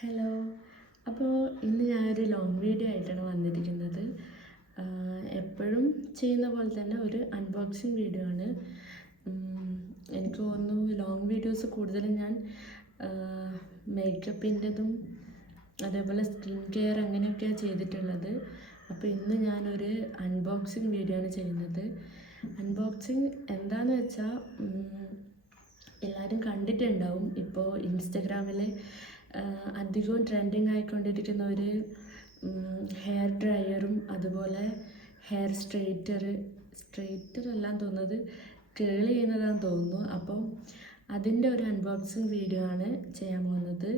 Hello. അപ്പോൾ ഇന്ന് ഞാനൊരു ലോങ് വീഡിയോ ആയിട്ടാണ് വന്നിരിക്കുന്നത്. എപ്പോഴും ചെയ്യുന്ന പോലെ തന്നെ ഒരു അൺബോക്സിങ് വീഡിയോ ആണ്. എനിക്ക് തോന്നുന്നു ലോങ് വീഡിയോസ് കൂടുതലും ഞാൻ മേക്കപ്പിൻ്റെതും അതേപോലെ സ്കിൻ കെയർ അങ്ങനെയൊക്കെയാണ് ചെയ്തിട്ടുള്ളത്. അപ്പോൾ ഇന്ന് ഞാനൊരു അൺബോക്സിങ് വീഡിയോ ആണ് ചെയ്യുന്നത്. അൺബോക്സിങ് എന്താണെന്ന് വെച്ചാൽ എല്ലാവരും കണ്ടിട്ടുണ്ടാവും. ഇപ്പോൾ ഇൻസ്റ്റഗ്രാമിൽ അധികവും ട്രെൻഡിങ് ആയിക്കൊണ്ടിരിക്കുന്ന ഒരു ഹെയർ ഡ്രയറും അതുപോലെ ഹെയർ സ്ട്രെയിറ്റർ എല്ലാം തോന്നുന്നത് കേൾ ചെയ്യുന്നതാണെന്ന് തോന്നുന്നു. അപ്പോൾ അതിൻ്റെ ഒരു അൺബോക്സിങ് വീഡിയോ ആണ് ചെയ്യാൻ പോകുന്നത്.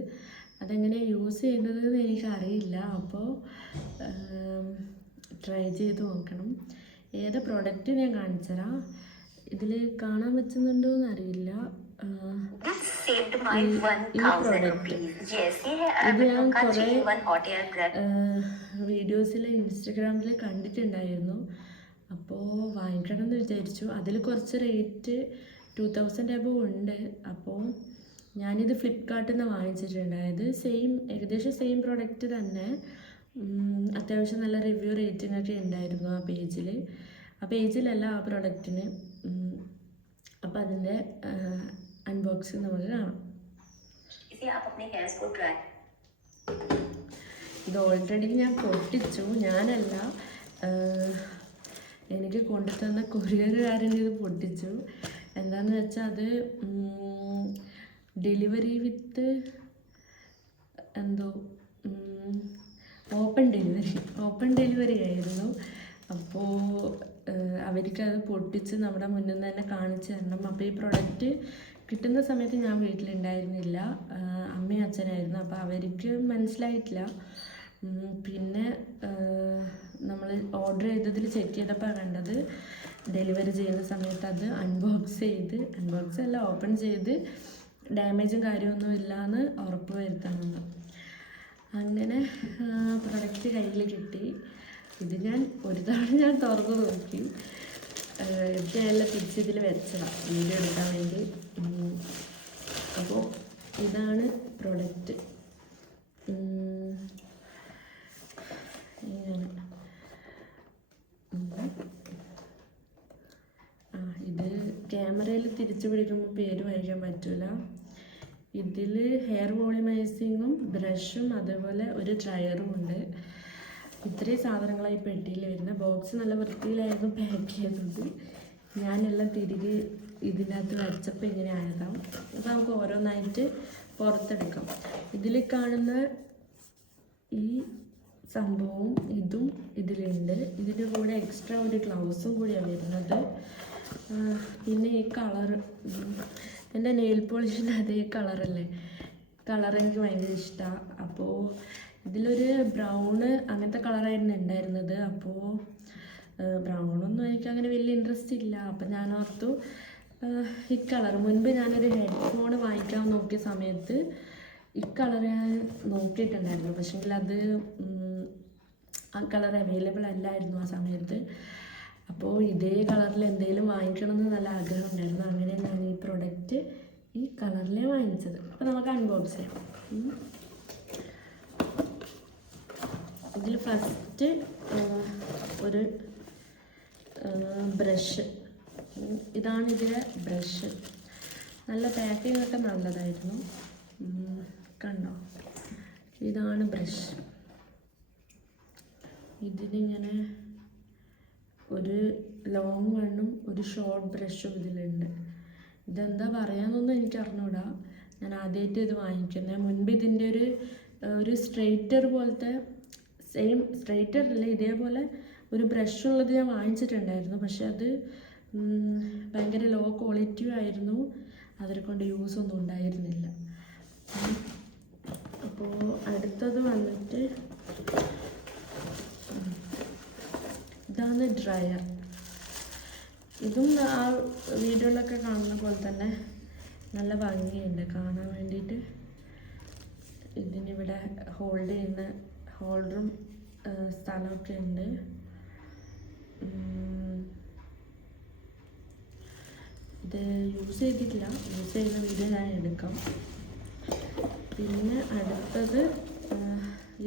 അതെങ്ങനെ യൂസ് ചെയ്യുന്നതെന്ന് എനിക്കറിയില്ല. അപ്പോൾ ട്രൈ ചെയ്ത് നോക്കണം. ഏത് പ്രൊഡക്റ്റ് ഞാൻ കാണിച്ചുതരാം. ഇതിൽ കാണാൻ പറ്റുന്നുണ്ടോ എന്നറിയില്ല. ഈ പ്രൊഡക്റ്റ് ഇത് ഞാൻ കുറേ വീഡിയോസിൽ ഇൻസ്റ്റഗ്രാമിൽ കണ്ടിട്ടുണ്ടായിരുന്നു. അപ്പോൾ വാങ്ങിക്കണം എന്ന് വിചാരിച്ചു. അതിൽ കുറച്ച് റേറ്റ് 2000 എബോവ് ഉണ്ട്. അപ്പോൾ ഞാനിത് ഫ്ലിപ്കാർട്ടിൽ നിന്ന് വാങ്ങിച്ചിട്ടുണ്ടായത്. ഏകദേശം സെയിം പ്രൊഡക്റ്റ് തന്നെ. അത്യാവശ്യം നല്ല റിവ്യൂ റേറ്റിംഗ് ഒക്കെ ഉണ്ടായിരുന്നു ആ പേജിലല്ല ആ പ്രൊഡക്റ്റിന്. അപ്പോൾ അതിൻ്റെ അൺബോക്സിങ് നമുക്ക് കാണാം. ഇത് ഓൾറെഡി ഞാൻ പൊട്ടിച്ചു. ഞാനല്ല, എനിക്ക് കൊണ്ടുതന്ന കൊറിയറുകാരൻ ഇത് പൊട്ടിച്ചു. എന്താണെന്ന് വെച്ചാൽ അത് ഡെലിവറി വിത്ത് എന്തോ ഓപ്പൺ ഡെലിവറി ആയിരുന്നു. അപ്പോൾ അവർക്കത് പൊട്ടിച്ച് നമ്മുടെ മുന്നിൽ നിന്ന് തന്നെ കാണിച്ചു തരണം. അപ്പോൾ ഈ പ്രൊഡക്റ്റ് കിട്ടുന്ന സമയത്ത് ഞാൻ വീട്ടിലുണ്ടായിരുന്നില്ല, അമ്മയും അച്ഛനായിരുന്നു. അപ്പോൾ അവർക്ക് മനസ്സിലായിട്ടില്ല. പിന്നെ നമ്മൾ ഓർഡർ ചെയ്തതിൽ ചെക്ക് ചെയ്തപ്പോൾ കണ്ടത് ഡെലിവറി ചെയ്യുന്ന സമയത്ത് അത് ഓപ്പൺ ചെയ്ത് ഡാമേജും കാര്യമൊന്നും ഇല്ലയെന്ന് ഉറപ്പ് വരുത്തണമെന്ന്. അങ്ങനെ പ്രൊഡക്റ്റ് കയ്യിൽ കിട്ടി. ഇത് ഞാൻ ഒരു തവണ തുറന്ന് നോക്കി. ഞാനെല്ലാം തിരിച്ചിതിൽ വെച്ചതാണ് വീഡിയോ എടുക്കാൻ വേണ്ടി. അപ്പോൾ ഇതാണ് പ്രൊഡക്റ്റ്. ഇങ്ങനെ ഇത് ക്യാമറയിൽ തിരിച്ചു പിടിക്കുമ്പോൾ പേര് വായിക്കാൻ പറ്റില്ല. ഇതിൽ ഹെയർ വോളിമൈസിങ്ങും ബ്രഷും അതേപോലെ ഒരു ഡ്രയറും ഉണ്ട്. ഇത്രയും സാധനങ്ങളായി പെട്ടിയിൽ വരുന്ന. ബോക്സ് നല്ല വൃത്തിയിലായിരുന്നു പാക്ക് ചെയ്തത്. ഞാനെല്ലാം തിരികെ ഇതിനകത്ത് വെച്ചപ്പോൾ ഇങ്ങനെ ആയതാണ്. അപ്പോൾ നമുക്ക് ഓരോന്നായിട്ട് പുറത്തെടുക്കാം. ഇതിൽ കാണുന്ന ഈ സംഭവവും ഇതും ഇതിലുണ്ട്. ഇതിൻ്റെ കൂടെ എക്സ്ട്രാ ഒരു ഗ്ലൗസും കൂടിയാണ് വരുന്നത്. പിന്നെ ഈ കളർ എൻ്റെ നെയിൽ പോളിഷിൻ്റെ അതേ കളറല്ലേ. കളർ എനിക്ക് ഭയങ്കര ഇഷ്ടമാണ്. അപ്പോൾ ഇതിലൊരു ബ്രൗണ് അങ്ങനത്തെ കളറായിരുന്നു ഉണ്ടായിരുന്നത്. അപ്പോൾ ബ്രൗണൊന്നും എനിക്ക് അങ്ങനെ വലിയ ഇൻട്രസ്റ്റ് ഇല്ല. അപ്പം ഞാൻ ഓർത്തു ഈ കളർ. മുൻപ് ഞാനൊരു ഹെഡ്ഫോൺ വാങ്ങിക്കാൻ നോക്കിയ സമയത്ത് ഈ കളർ ഞാൻ നോക്കിയിട്ടുണ്ടായിരുന്നു. പക്ഷേങ്കിൽ അത് ആ കളർ അവൈലബിൾ അല്ലായിരുന്നു ആ സമയത്ത്. അപ്പോൾ ഇതേ കളറിൽ എന്തെങ്കിലും വാങ്ങിക്കണമെന്ന് നല്ല ആഗ്രഹം ഉണ്ടായിരുന്നു. അങ്ങനെ ഞാൻ ഈ പ്രൊഡക്റ്റ് ഈ കളറിലേ വാങ്ങിച്ചത്. അപ്പോൾ നമുക്ക് അൺബോക്സ് ചെയ്യാം. ഇതിൽ ഫസ്റ്റ് ഒരു ബ്രഷ്. ഇതാണ് ഇതിലെ ബ്രഷ്. നല്ല പാക്കിംഗ് ഒക്കെ നല്ലതായിരുന്നു. കണ്ടോ, ഇതാണ് ബ്രഷ്. ഇതിനിങ്ങനെ ഒരു ലോങ് വണ്ണും ഒരു ഷോർട്ട് ബ്രഷും ഇതിലുണ്ട്. ഇതെന്താ പറയാമെന്നൊന്നും എനിക്ക് അറിഞ്ഞൂടാ. ഞാൻ ആദ്യമായിട്ട് ഇത് വാങ്ങിക്കുന്നത്. മുൻപ് ഇതിൻ്റെ ഒരു സ്ട്രെയിറ്റർ പോലത്തെ സ്ട്രെയിറ്റർ അല്ല, ഇതേപോലെ ഒരു ബ്രഷ് ഉള്ളത് ഞാൻ വാങ്ങിച്ചിട്ടുണ്ടായിരുന്നു. പക്ഷെ അത് ഭയങ്കര ലോ ക്വാളിറ്റി ആയിരുന്നു. അതിനെ കൊണ്ട് യൂസ് ഒന്നും ഉണ്ടായിരുന്നില്ല. അപ്പോൾ അടുത്തത് വന്നിട്ട് ഇതാണ് ഡ്രയർ. ഇതും ആ വീഡിയോയിലൊക്കെ കാണുന്ന പോലെ തന്നെ നല്ല ഭംഗിയുണ്ട് കാണാൻ വേണ്ടിയിട്ട്. ഇതിനിവിടെ ഹോൾഡ് ചെയ്യുന്ന ഹോൾഡറും സ്ഥലമൊക്കെ ഉണ്ട്. ഇത് യൂസ് ചെയ്തിട്ടില്ല. യൂസ് ചെയ്യുന്ന വീഡിയോ ഞാൻ എടുക്കാം. പിന്നെ അടുത്തത്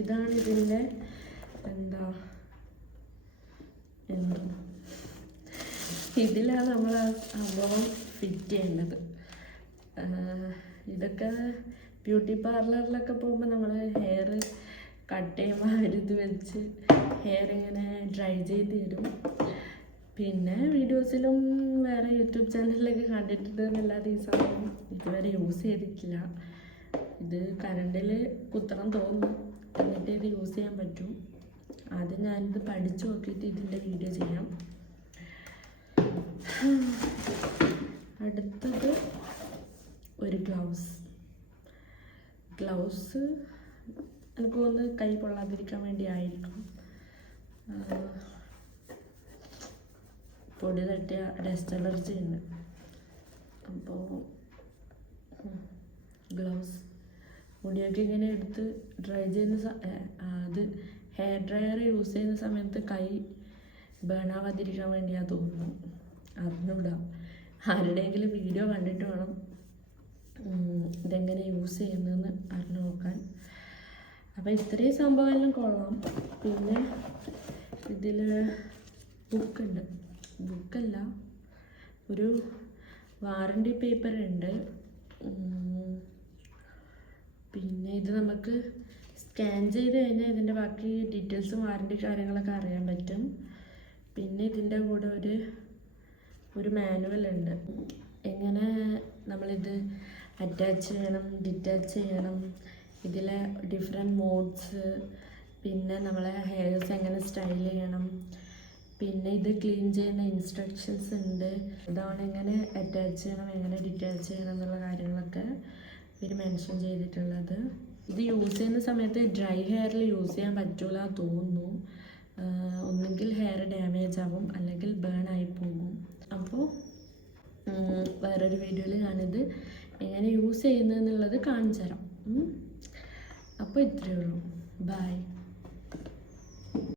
ഇതാണ് ഇതിൻ്റെ എന്താ ഇതിലാണ് നമ്മൾ ആ സംഭവം ഫിറ്റ് ചെയ്യേണ്ടത്. ഇതൊക്കെ ബ്യൂട്ടി പാർലറിലൊക്കെ പോകുമ്പോൾ നമ്മൾ ഹെയർ കട്ട് ചെയ്യുമ്പോൾ അവരിത് വെച്ച് ഹെയർ ഇങ്ങനെ ഡ്രൈ ചെയ്ത് തരും. പിന്നെ വീഡിയോസിലും വേറെ യൂട്യൂബ് ചാനലിലൊക്കെ കണ്ടിട്ടുണ്ട് എന്നല്ലാതെ ഈ സമയം ഇതുവരെ യൂസ് ചെയ്തിട്ടില്ല. ഇത് കറണ്ടിൽ കുത്തണം തോന്നും, എന്നിട്ട് ഇത് യൂസ് ചെയ്യാൻ പറ്റും. ആദ്യം ഞാനിത് പഠിച്ചു നോക്കിയിട്ട് ഇതിൻ്റെ വീഡിയോ ചെയ്യാം. അടുത്തത് ഒരു ഗ്ലൗസ് എനിക്ക് തോന്നുന്നു കൈ പൊള്ളാതിരിക്കാൻ വേണ്ടി ആയിരിക്കും. പൊടി തട്ടിയ ഡസ്റ്റ് അലർജി ഉണ്ട്. അപ്പോൾ ഗ്ലൗസ് മുടിയൊക്കെ ഇങ്ങനെ എടുത്ത് ഡ്രൈ ചെയ്യുന്ന അത് ഹെയർ ഡ്രയർ യൂസ് ചെയ്യുന്ന സമയത്ത് കൈ ബേണാവാതിരിക്കാൻ വേണ്ടിയാണ് തോന്നുന്നു. അറിഞ്ഞൂടാ, ആരുടെയെങ്കിലും വീഡിയോ കണ്ടിട്ട് വേണം ഇതെങ്ങനെ യൂസ് ചെയ്യുന്നതെന്ന് അറിഞ്ഞു നോക്കാൻ. അപ്പോൾ ഇത്രയും സംഭവമെല്ലാം കൊള്ളാം. പിന്നെ ഇതിൽ ബുക്കല്ല, ഒരു വാറണ്ടി പേപ്പർ ഉണ്ട്. പിന്നെ ഇത് നമുക്ക് സ്കാൻ ചെയ്ത് കഴിഞ്ഞാൽ ഇതിൻ്റെ ബാക്കി ഡീറ്റെയിൽസും വാറണ്ടി കാര്യങ്ങളൊക്കെ അറിയാൻ പറ്റും. പിന്നെ ഇതിൻ്റെ കൂടെ ഒരു മാനുവൽ ഉണ്ട്, എങ്ങനെ നമ്മളിത് അറ്റാച്ച് ചെയ്യണം, ഡിറ്റാച്ച് ചെയ്യണം, ഇതിലെ ഡിഫറെൻറ്റ് മോഡ്സ്, പിന്നെ നമ്മളെ ഹെയർസ് എങ്ങനെ സ്റ്റൈൽ ചെയ്യണം, പിന്നെ ഇത് ക്ലീൻ ചെയ്യുന്ന ഇൻസ്ട്രക്ഷൻസ് ഉണ്ട്. ഇതാണ് എങ്ങനെ അറ്റാച്ച് ചെയ്യണം, എങ്ങനെ ഡിറ്റാച്ച് ചെയ്യണം എന്നുള്ള കാര്യങ്ങളൊക്കെ ഇവർ മെൻഷൻ ചെയ്തിട്ടുള്ളത്. ഇത് യൂസ് ചെയ്യുന്ന സമയത്ത് ഡ്രൈ ഹെയറിൽ യൂസ് ചെയ്യാൻ പറ്റൂല തോന്നുന്നു. ഒന്നുകിൽ ഹെയർ ഡാമേജ് ആവും, അല്ലെങ്കിൽ ബേൺ ആയി പോകും. അപ്പോൾ വേറൊരു വീഡിയോയിൽ ഞാനിത് എങ്ങനെ യൂസ് ചെയ്യുന്നതെന്നുള്ളത് കാണിച്ചു തരാം. അപ്പോൾ ഇത്രയേ ഉള്ളൂ. ബൈ.